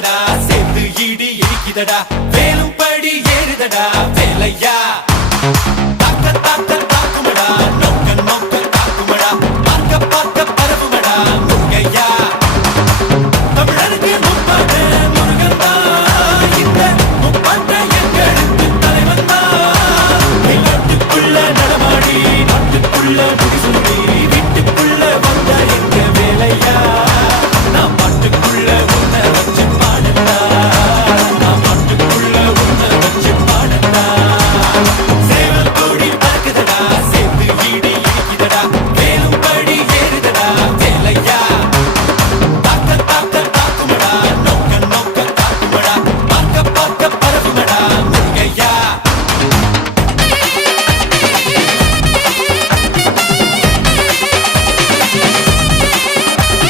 போகுதடா சேர்ந்து இடி இடிக்குதடா வேலும் படி ஏறுதடா வேலையா?